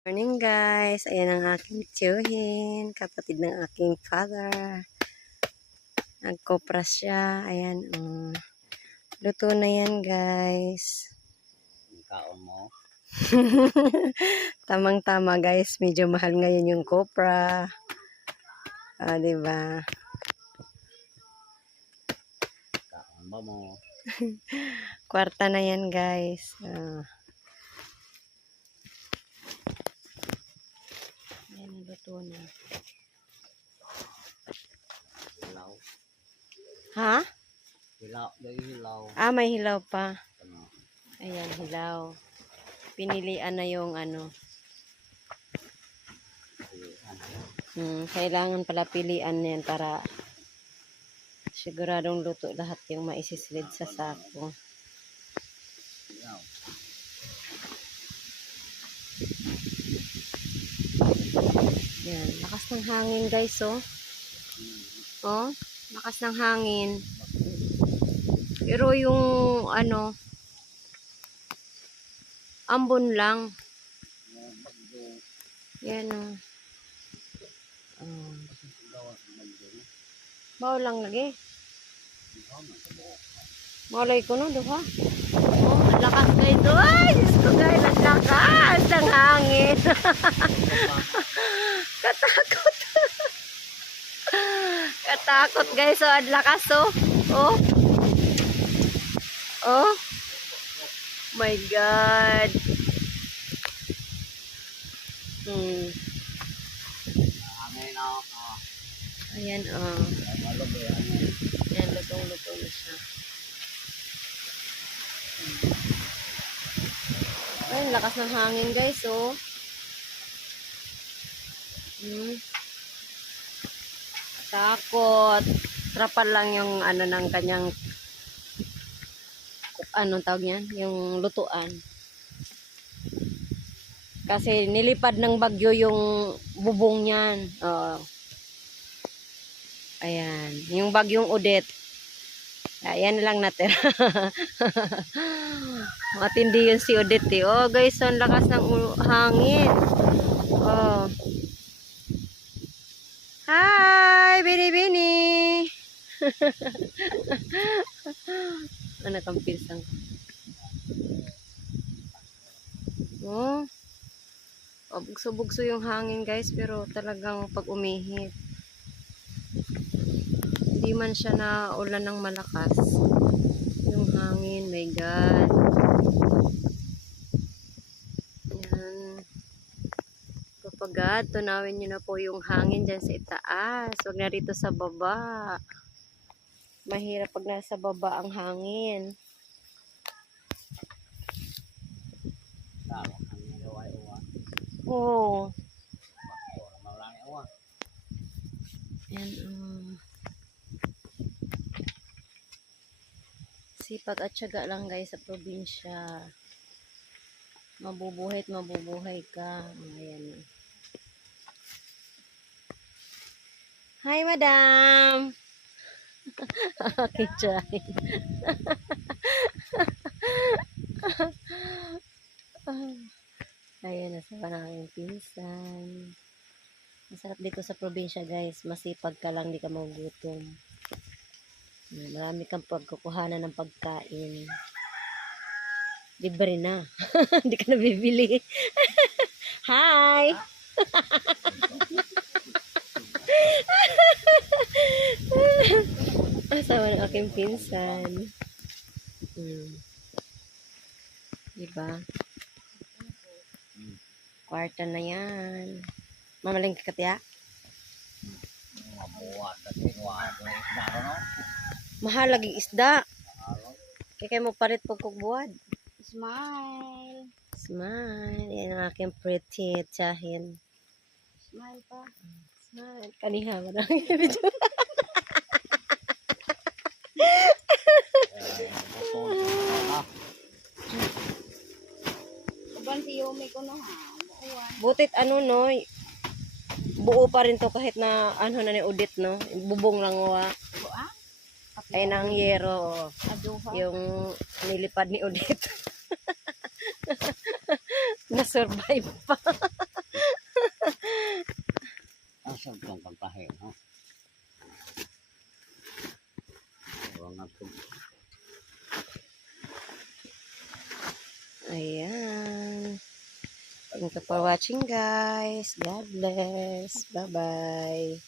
Morning guys, ayan ang aking tiyuhin, kapatid ng aking father. Nagkopra siya, ayan luto na yan guys. Kaon mo. Tamang-tama guys, medyo mahal ngayon yung kopra. Diba? Kaon ba mo? Kwarta na yan guys. Ayan, luto na. Hilaw. Ha? Hilaw. Hilaw. May hilaw pa. Ano? Ayan, hilaw. Pinilian na yung kailangan pala pilian yan para siguradong luto lahat yung maisislid sa sako. Hilaw. Yan, lakas ng hangin guys, oh. Oh, lakas ng hangin. Pero yung ambon lang. Yan, oh. Bao lang lagi. Malay ko no, diba? Oh, lakas guys. Ay, Diyos ko guys, ang lakas ng hangin. Katakot. Katakot guys, oh, ang lakas, oh. Oh. Oh. My God. Amin ako. Ayan, Ayan, lutong-luto na siya. Ay, lakas ng hangin guys, oh. Takot. Trapal lang yung ng kanyang tawag niyan? Yung lutuan. Kasi nilipad ng bagyo yung bubong niyan. Ayan. Yung bagyong Odette. Ayan lang natira. Matindi yun si Odette, eh. Oh, guys, ang lakas ng hangin. Oh. Hi, Bini-Bini. Kang pisang. Oh. Bugso-bugso yung hangin guys, pero talagang pag umihit, hindi man siya na ulan ng malakas. Yung hangin, my God. Yan. Kapagad, tunawin nyo na po yung hangin dyan sa itaas. Huwag na rito sa baba. Mahirap pag nasa baba ang hangin. Oo. Yan, sipag at syaga lang guys sa probinsya. Mabubuhay ka. Ayan. Hi, madam! Okay, Chay. Ayan, nasa panangin pinsan. Masarap dito sa probinsya guys. Masipag ka lang, di ka magugutom. Marami kang pagkukuhanan ng pagkain. Libre na. Hindi ka na bibili. Hi! Asawa ng aking pinsan. Diba? Kwarta na yan. Mamaling kakatya? Mahal lagi isda. Kaya mo palit pagkukbuad. Smile. Smile. Yan ang aking pretty tsahin. Smile pa. Smile. Kaniha mo na. Kaban si Yumi ko no ha. Butit no. Buo pa rin to kahit na na ni Udit no. Bubong lang wa. Ay nang yero. Yung nilipad ni Udit. Na-survive pa. Ayan. Thank you for watching, guys. God bless. Bye-bye.